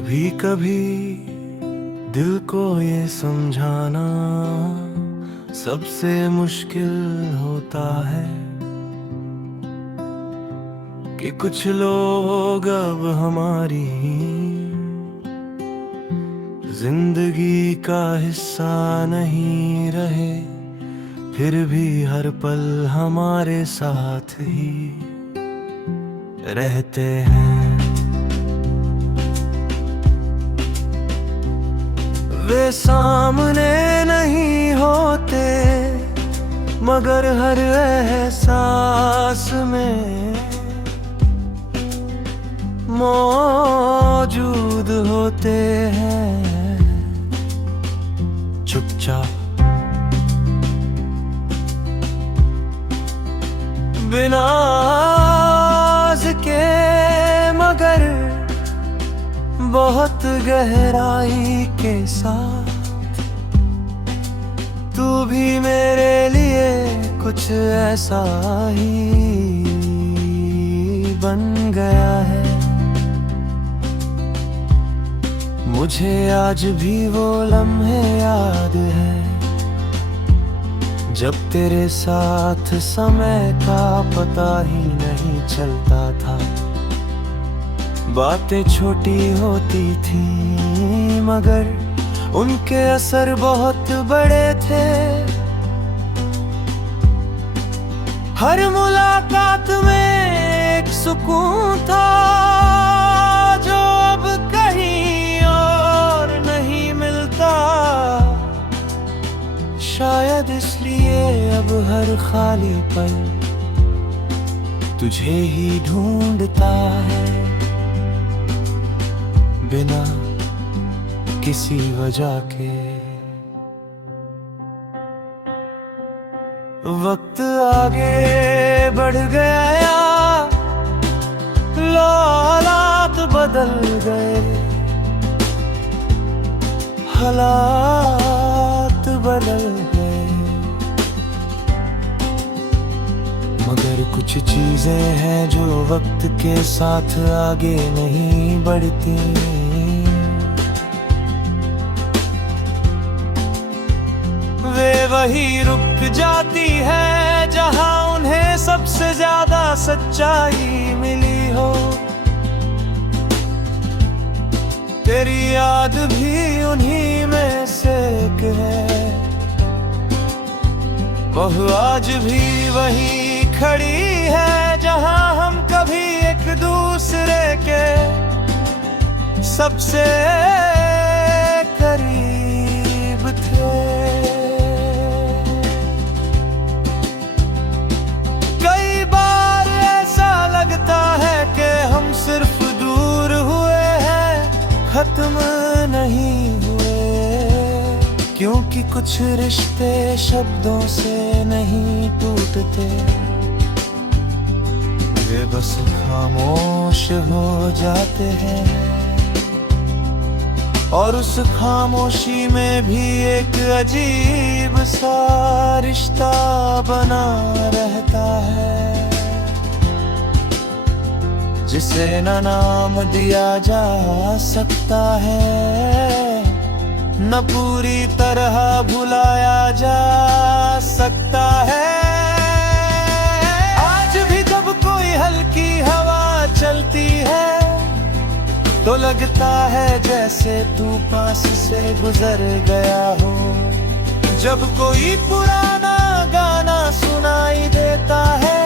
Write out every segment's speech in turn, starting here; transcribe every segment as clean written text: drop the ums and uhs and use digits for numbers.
कभी कभी दिल को ये समझाना सबसे मुश्किल होता है कि कुछ लोग अब हमारी जिंदगी का हिस्सा नहीं रहे, फिर भी हर पल हमारे साथ ही रहते हैं। वे सामने नहीं होते मगर हर एहसास में मौजूद होते हैं। चुपचाप बिना आवाज़ के मगर बहुत गहराई के साथ, तू भी मेरे लिए कुछ ऐसा ही बन गया है। मुझे आज भी वो लम्हे याद है जब तेरे साथ समय का पता ही नहीं चलता था। बातें छोटी होती थी मगर उनके असर बहुत बड़े थे। हर मुलाकात में एक सुकून था जो अब कहीं और नहीं मिलता। शायद इसलिए अब हर खाली पल तुझे ही ढूंढता है, बिना किसी वजह के। वक्त आगे बढ़ गया, हालात बदल गए, हालात बदल गए, मगर कुछ चीजें हैं जो वक्त के साथ आगे नहीं बढ़ती। वे वही रुक जाती है जहां उन्हें सबसे ज्यादा सच्चाई मिली हो। तेरी याद भी उन्हीं में से एक है, वह आज भी वही खड़ी है जहां हम कभी एक दूसरे के सबसे करीब थे। कई बार ऐसा लगता है कि हम सिर्फ दूर हुए हैं, खत्म नहीं हुए, क्योंकि कुछ रिश्ते शब्दों से नहीं टूटते, वे बस खामोश हो जाते हैं। और उस खामोशी में भी एक अजीब सा रिश्ता बना रहता है, जिसे न नाम दिया जा सकता है, न पूरी तरह भुलाया जा सकता है। आज भी जब कोई हल्की हवा चलती है तो लगता है जैसे तू पास से गुजर गया हो। जब कोई पुराना गाना सुनाई देता है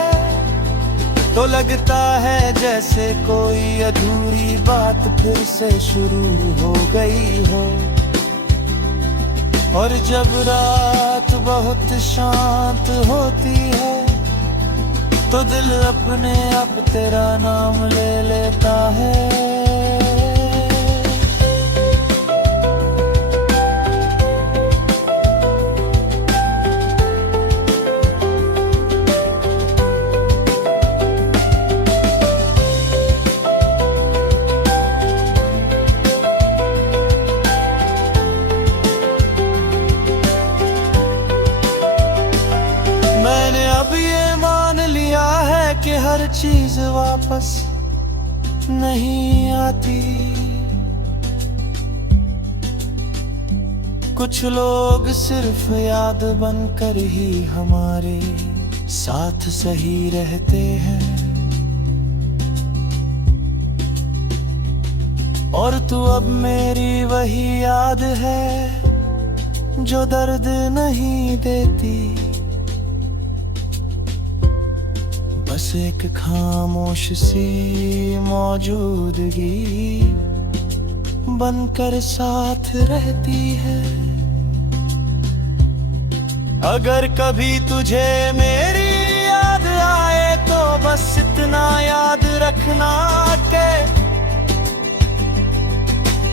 तो लगता है जैसे कोई अधूरी बात फिर से शुरू हो गई हो। और जब रात बहुत शांत होती है तो दिल अपने आप तेरा नाम ले लेता है। मैंने अब ये मान लिया है कि हर चीज वापस नहीं आती, कुछ लोग सिर्फ याद बनकर ही हमारे साथ सही रहते हैं, और तू अब मेरी वही याद है जो दर्द नहीं देती, बस एक खामोश सी मौजूदगी बनकर साथ रहती है। अगर कभी तुझे मेरी याद आए तो बस इतना याद रखना के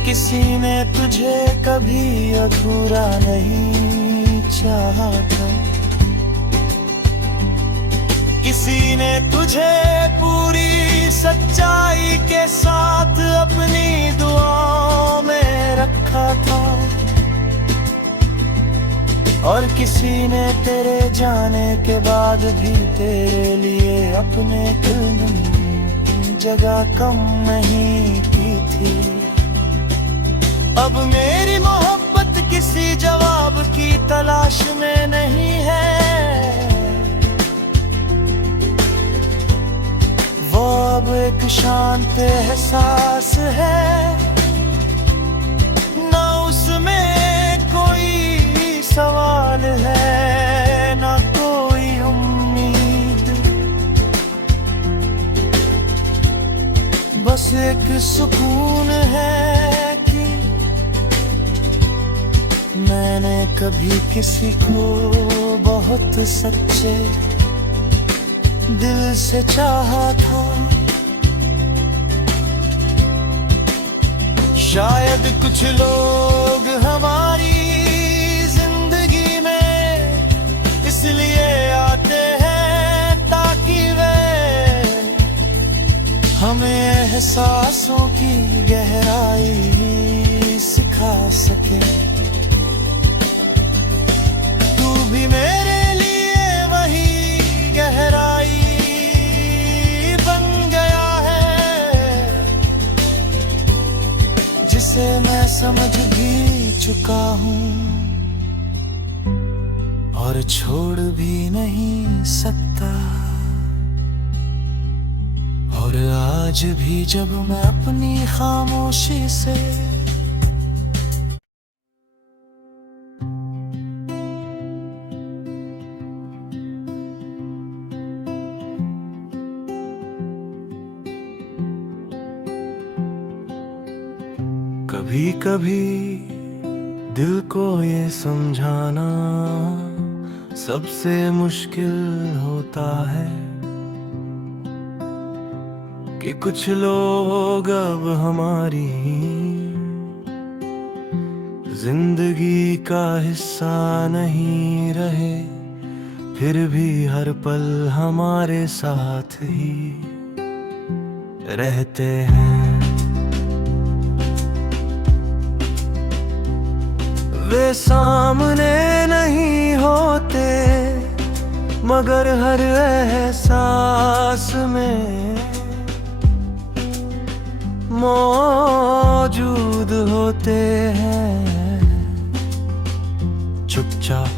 किसी ने तुझे कभी अधूरा नहीं चाहा था, किसी ने तुझे पूरी सच्चाई के साथ अपनी दुआओं में रखा था, और किसी ने तेरे जाने के बाद भी तेरे लिए अपने दिल में जगह कम नहीं की थी। अब मेरी मोहब्बत किसी जवाब की तलाश में नहीं है, वो अब एक शांत एहसास है, ना उसमें कोई सवाल है ना कोई उम्मीद, बस एक सुकून है कि मैंने कभी किसी को बहुत सच्चे दिल से चाहा था। शायद कुछ लोग हमारी जिंदगी में इसलिए आते हैं ताकि वे हमें एहसासों की गहराई सिखा सके। तू भी मेरे लिए वही गहराई बन गया है जिसे मैं समझ भी चुका हूँ और छोड़ भी नहीं सकता। और आज भी जब मैं अपनी खामोशी से कभी कभी दिल को ये समझाना सबसे मुश्किल होता है कि कुछ लोग अब हमारी जिंदगी का हिस्सा नहीं रहे, फिर भी हर पल हमारे साथ ही रहते हैं। वे सामने नहीं होते मगर हर एहसास में मौजूद होते हैं। चुपचाप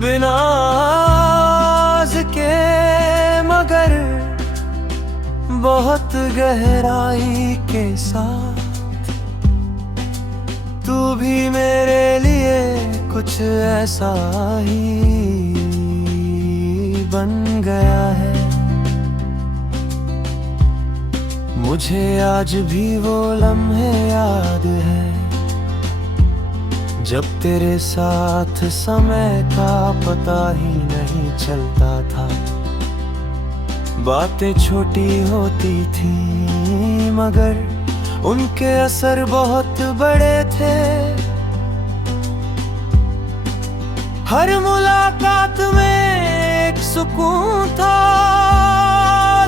बिना आवाज़ के मगर बहुत गहराई के साथ तू भी मेरे लिए कुछ ऐसा ही बन गया है। मुझे आज भी वो लम्हे याद है जब तेरे साथ समय का पता ही नहीं चलता था। बातें छोटी होती थी मगर उनके असर बहुत बड़े थे। हर मुलाकात में एक सुकून था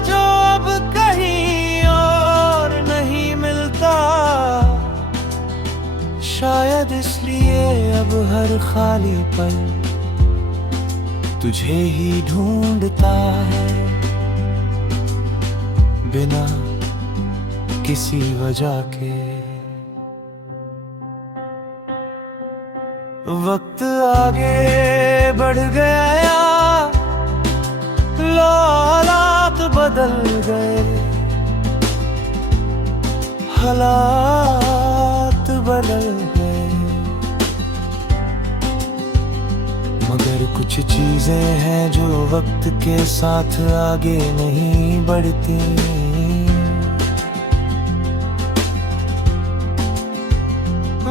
जो अब कहीं और नहीं मिलता। शायद इसलिए अब हर खाली पल तुझे ही ढूंढता है। बिना किसी वजह के। वक्त आगे बढ़ गया या हालात बदल गए, हालात बदल गए, मगर कुछ चीजें हैं जो वक्त के साथ आगे नहीं बढ़ती।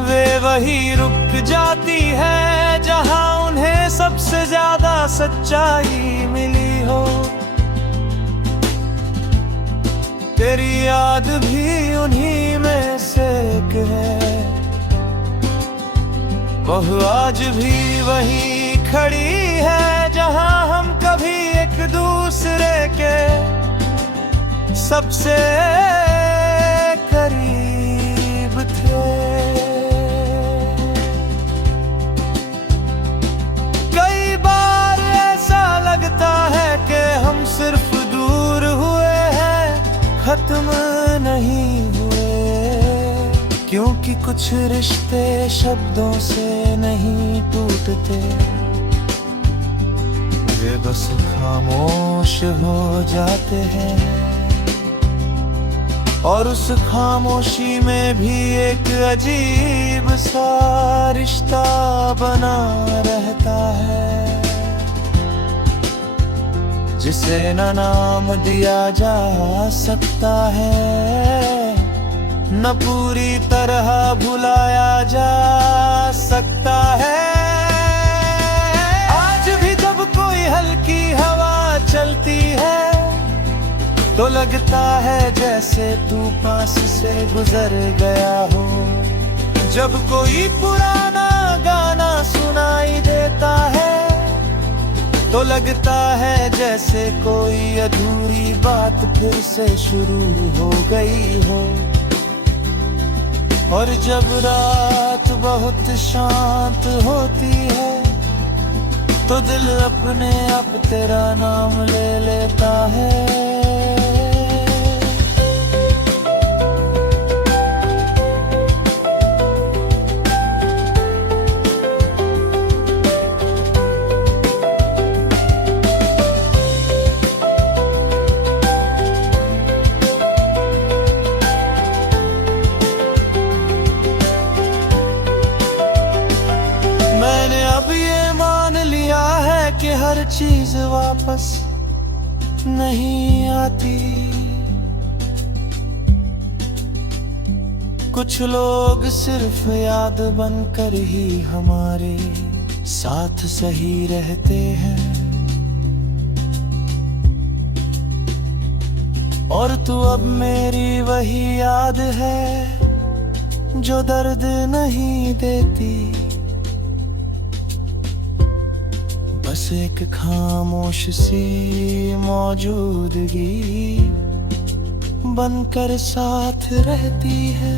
वे वही रुक जाती है जहां उन्हें सबसे ज्यादा सच्चाई मिली हो। तेरी याद भी उन्हीं में से एक है, वह आज भी वहीं खड़ी है जहां हम कभी एक दूसरे के सबसे करीब थे। कई बार ऐसा लगता है कि हम सिर्फ दूर हुए हैं, खत्म नहीं हुए, क्योंकि कुछ रिश्ते शब्दों से नहीं टूटते, वे बस खामोश हो जाते हैं। और उस खामोशी में भी एक अजीब सा रिश्ता बना रहता है, जिसे न नाम दिया जा सकता है, न पूरी तरह भुलाया जा सकता है। आज भी जब कोई हल्की हवा चलती है तो लगता है जैसे तू पास से गुजर गया हो। जब कोई पुराना गाना सुनाई देता है तो लगता है जैसे कोई अधूरी बात फिर से शुरू हो गई हो। और जब रात बहुत शांत होती है तो दिल अपने आप तेरा नाम ले लेता है। मैंने अब ये मान लिया है कि हर चीज वापस नहीं आती। कुछ लोग सिर्फ याद बनकर ही हमारे साथ सही रहते हैं। और तू अब मेरी वही याद है जो दर्द नहीं देती, बस एक खामोश सी मौजूदगी बनकर साथ रहती है।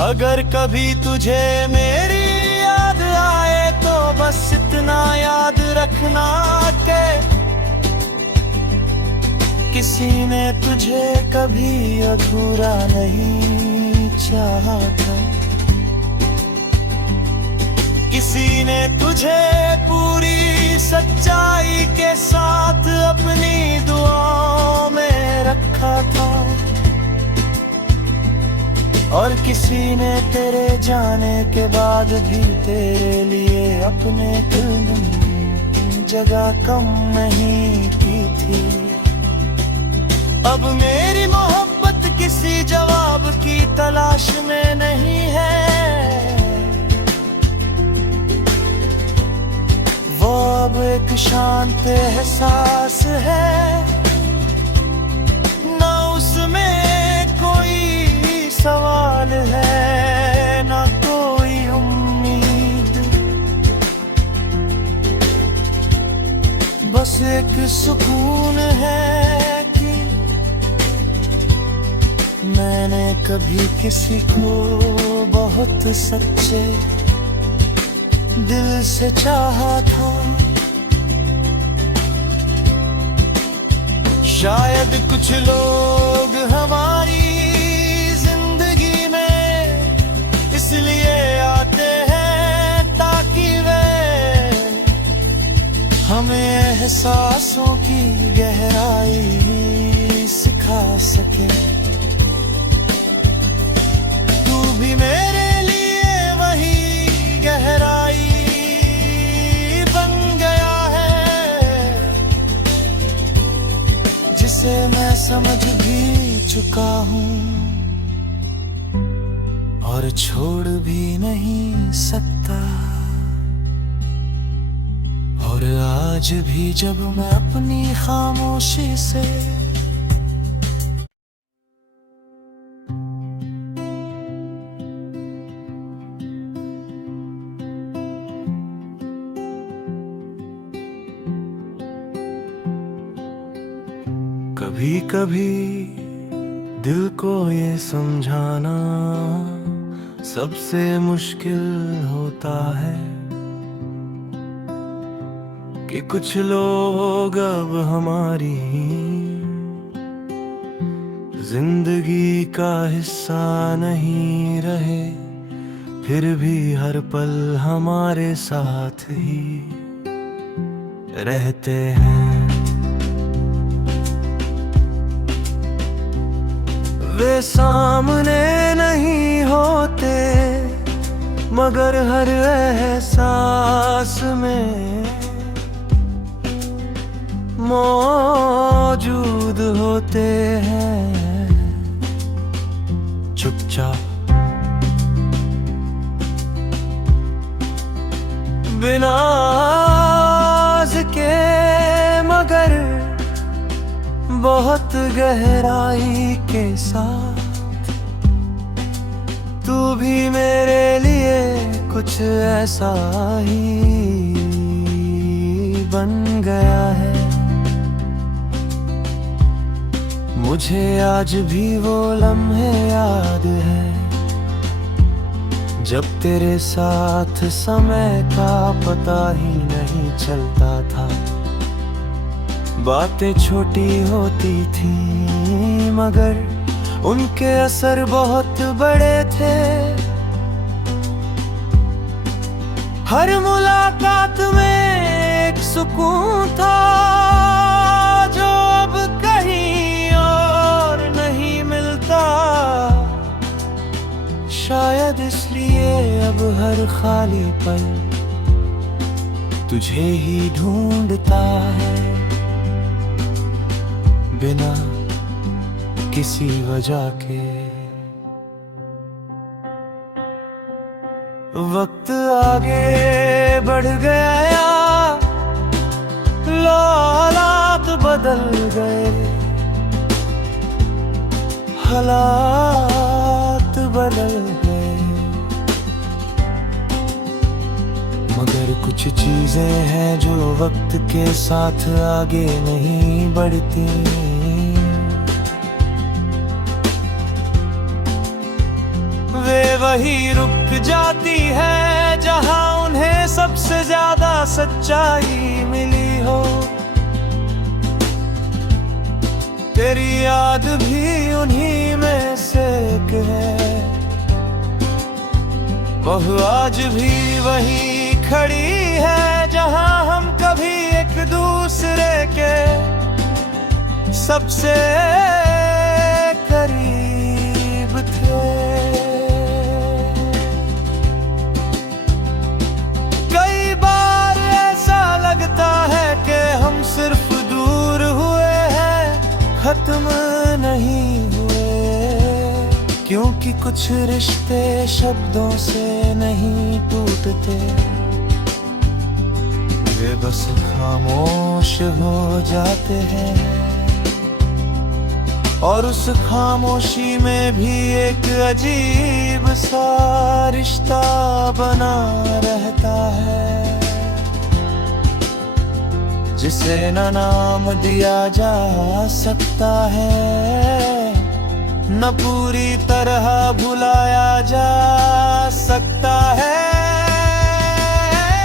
अगर कभी तुझे मेरी याद आए तो बस इतना याद रखना के किसी ने तुझे कभी अधूरा नहीं चाहा था। किसी ने तुझे पूरी सच्चाई के साथ अपनी दुआओं में रखा था। और किसी ने तेरे जाने के बाद भी तेरे लिए अपने दिल में जगह कम नहीं की थी। अब मेरी मोहब्बत किसी जवाब की तलाश में नहीं है, वो अब एक शांत एहसास है। न उसमें कोई सवाल है न कोई उम्मीद, बस एक सुकून है कि मैंने कभी किसी को बहुत सच्चे दिल से चाहा था। शायद कुछ लोग सांसों की गहराई सिखा सके। तू भी मेरे लिए वही गहराई बन गया है जिसे मैं समझ भी चुका हूँ और छोड़ भी नहीं सकता। और आज भी जब मैं अपनी खामोशी से कभी कभी दिल को ये समझाना सबसे मुश्किल होता है कि कुछ लोग अब हमारी जिंदगी का हिस्सा नहीं रहे, फिर भी हर पल हमारे साथ ही रहते हैं। वे सामने नहीं होते मगर हर एहसास में मौजूद होते हैं। चुपचाप बिना आवाज़ के मगर बहुत गहराई के साथ। तू भी मेरे लिए कुछ ऐसा ही बन गया है। मुझे आज भी वो लम्हे याद है जब तेरे साथ समय का पता ही नहीं चलता था। बातें छोटी होती थी मगर उनके असर बहुत बड़े थे। हर मुलाकात में एक सुकून था जो अब कहीं और नहीं मिलता। शायद इसलिए अब हर खाली पल तुझे ही ढूंढता है बिना किसी वजह के। वक्त आगे बढ़ गया, हालात बदल गए, हालात बदल गए। मगर कुछ चीजें हैं जो वक्त के साथ आगे नहीं बढ़ती। वे वही रुक जाती है जहां उन्हें सबसे ज्यादा सच्चाई मिली हो। तेरी याद भी उन्हीं में से एक है, वह आज भी वही खड़ी है जहां हम कभी एक दूसरे के सबसे करीब थे। कई बार ऐसा लगता है कि हम सिर्फ दूर हुए हैं, खत्म नहीं हुए, क्योंकि कुछ रिश्ते शब्दों से नहीं टूटते, वे बस खामोश हो जाते हैं। और उस खामोशी में भी एक अजीब सा रिश्ता बना रहता है, जिसे न नाम दिया जा सकता है, न पूरी तरह भुलाया जा सकता है।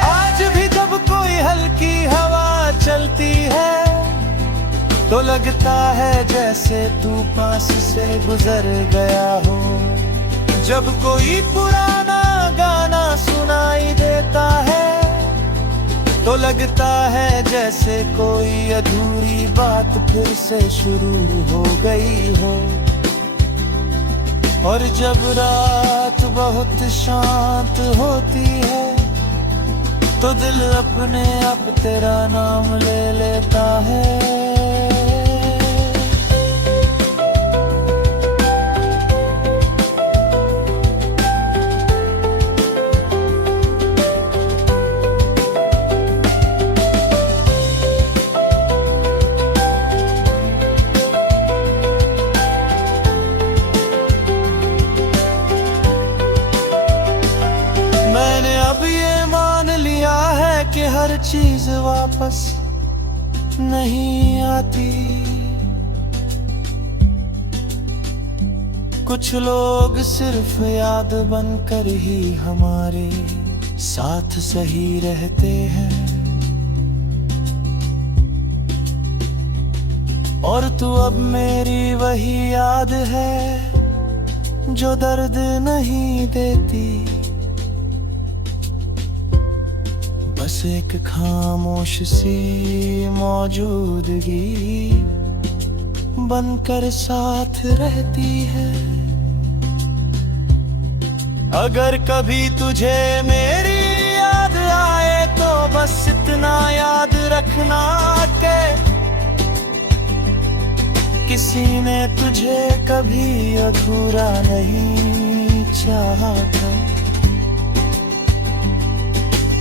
आज भी जब कोई हल्की हवा चलती है तो लगता है जैसे तू पास से गुजर गया हो। जब कोई पुराना गाना सुनाई देता है तो लगता है जैसे कोई अधूरी बात फिर से शुरू हो गई हो। और जब रात बहुत शांत होती है तो दिल अपने आप तेरा नाम ले लेता है। मैंने अब ये मान लिया है कि हर चीज वापस नहीं आती। कुछ लोग सिर्फ याद बनकर ही हमारे साथ सही रहते हैं। और तू अब मेरी वही याद है जो दर्द नहीं देती। बस एक खामोश सी मौजूदगी बनकर साथ रहती है। अगर कभी तुझे मेरी याद आए तो बस इतना याद रखना के किसी ने तुझे कभी अधूरा नहीं चाहा था।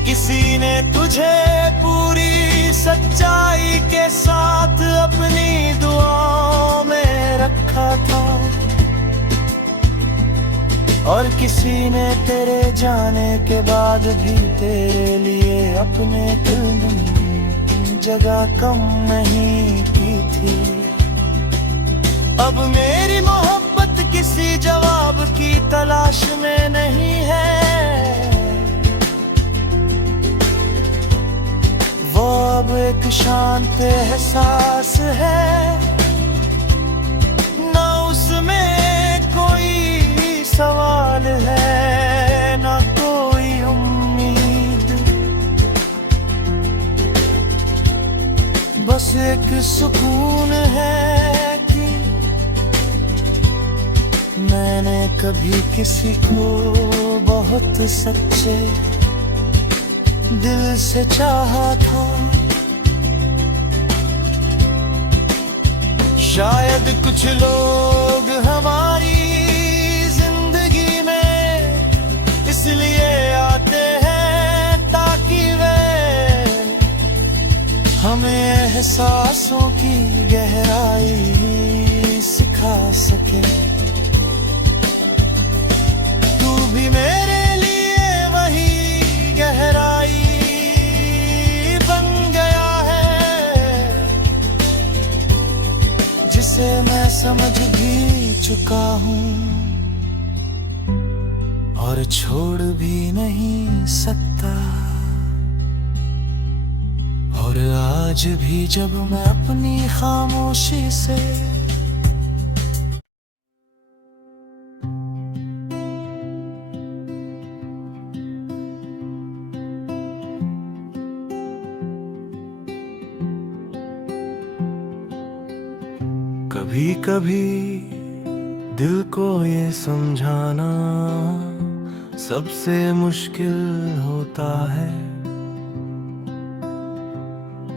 किसी ने तुझे पूरी सच्चाई के साथ अपनी दुआओं में रखा था। और किसी ने तेरे जाने के बाद भी तेरे लिए अपने दिल में जगह कम नहीं की थी। अब मेरी मोहब्बत किसी जवाब की तलाश में नहीं है। वो अब एक शांत एहसास है, ना उसमें कोई सवाल है ना कोई उम्मीद। बस एक सुकून है कि मैंने कभी किसी को बहुत सच्चे दिल से चाहा था। शायद कुछ लोग हमारी जिंदगी में इसलिए आते हैं ताकि वे हमें एहसासों की गहराई सिखा सके। तू भी मेरे लिए वही गहराई जिसे मैं समझ भी चुका हूँ और छोड़ भी नहीं सकता। और आज भी जब मैं अपनी खामोशी से कभी कभी दिल को ये समझाना सबसे मुश्किल होता है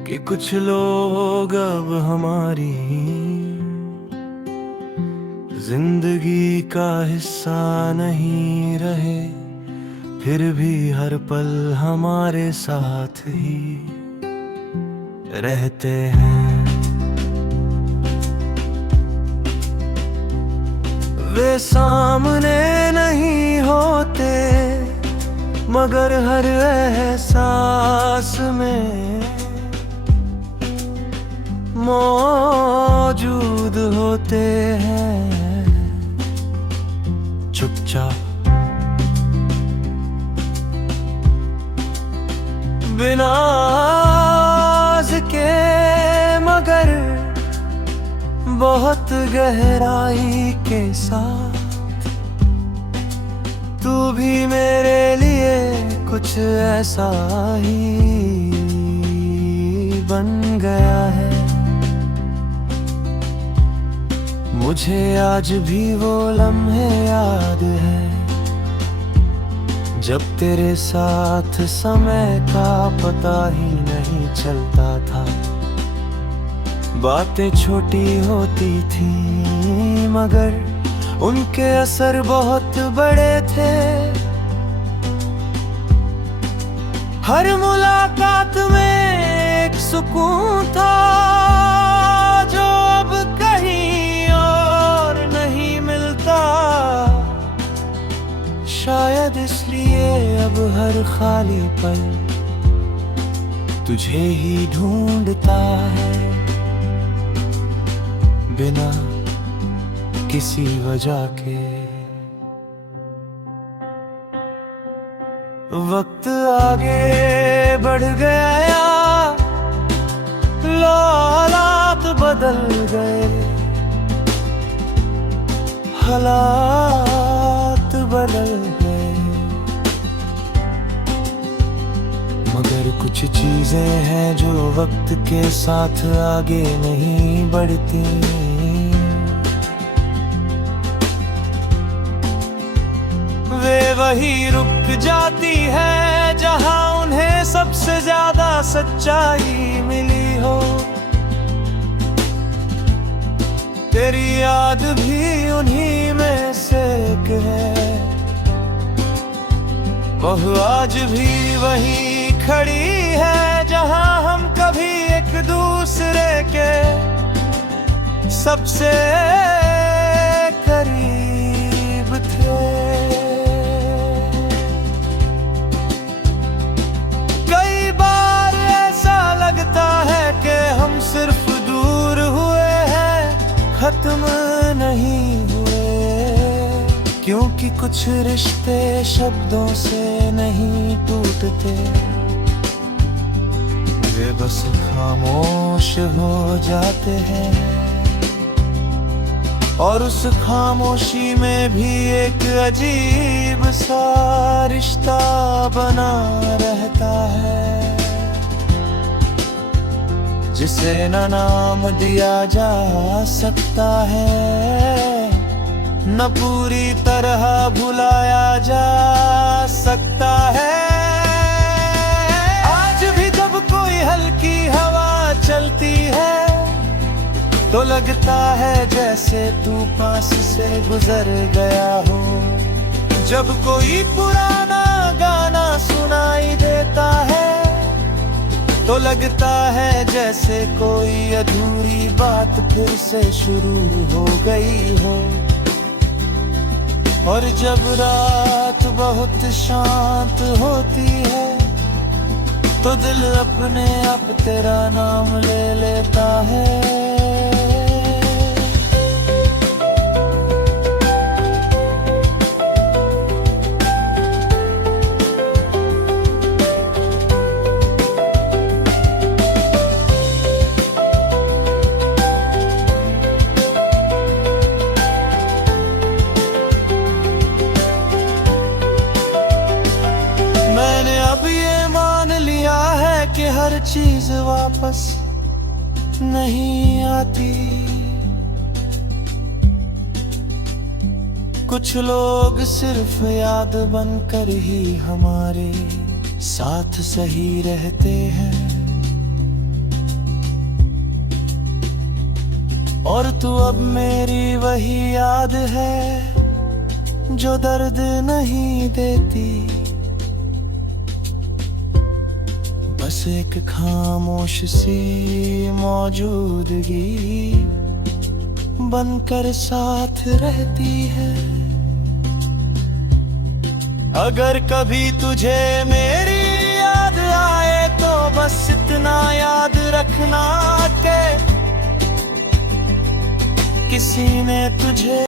कि कुछ लोग अब हमारी जिंदगी का हिस्सा नहीं रहे, फिर भी हर पल हमारे साथ ही रहते हैं। वे सामने नहीं होते मगर हर एहसास में मौजूद होते हैं। चुपचाप बिना आवाज़ के मगर बहुत गहराई के साथ तू भी मेरे लिए कुछ ऐसा ही बन गया है। मुझे आज भी वो लम्हे याद है जब तेरे साथ समय का पता ही नहीं चलता था। बातें छोटी होती थी मगर उनके असर बहुत बड़े थे। हर मुलाकात में एक सुकून था जो अब कहीं और नहीं मिलता। शायद इसलिए अब हर खाली पल तुझे ही ढूंढता है, बिना किसी वजह के। वक्त आगे बढ़ गया, हालात बदल गए, हालात बदल गए। मगर कुछ चीजें हैं जो वक्त के साथ आगे नहीं बढ़ती। वे वही रुक जाती है जहां उन्हें सबसे ज्यादा सच्चाई मिली हो। तेरी याद भी उन्हीं में से एक है, वह आज भी वही खड़ी है जहां हम कभी एक दूसरे के सबसे करीब थे। कई बार ऐसा लगता है कि हम सिर्फ दूर हुए हैं, खत्म नहीं हुए, क्योंकि कुछ रिश्ते शब्दों से नहीं टूटते, वे बस खामोश हो जाते हैं। और उस खामोशी में भी एक अजीब सा रिश्ता बना रहता है, जिसे न नाम दिया जा सकता है, न पूरी तरह भुलाया जा सकता है। आज भी जब कोई हल्की हवा चलती है तो लगता है जैसे तू पास से गुजर गया हो। जब कोई पुराना गाना सुनाई देता है तो लगता है जैसे कोई अधूरी बात फिर से शुरू हो गई हो। और जब रात बहुत शांत होती है तो दिल अपने आप तेरा नाम ले लेता है। मैंने अब ये मान लिया है कि हर चीज वापस नहीं आती। कुछ लोग सिर्फ याद बनकर ही हमारे साथ सही रहते हैं। और तू अब मेरी वही याद है जो दर्द नहीं देती, बस एक खामोश सी मौजूदगी बनकर साथ रहती है। अगर कभी तुझे मेरी याद आए तो बस इतना याद रखना कि किसी ने तुझे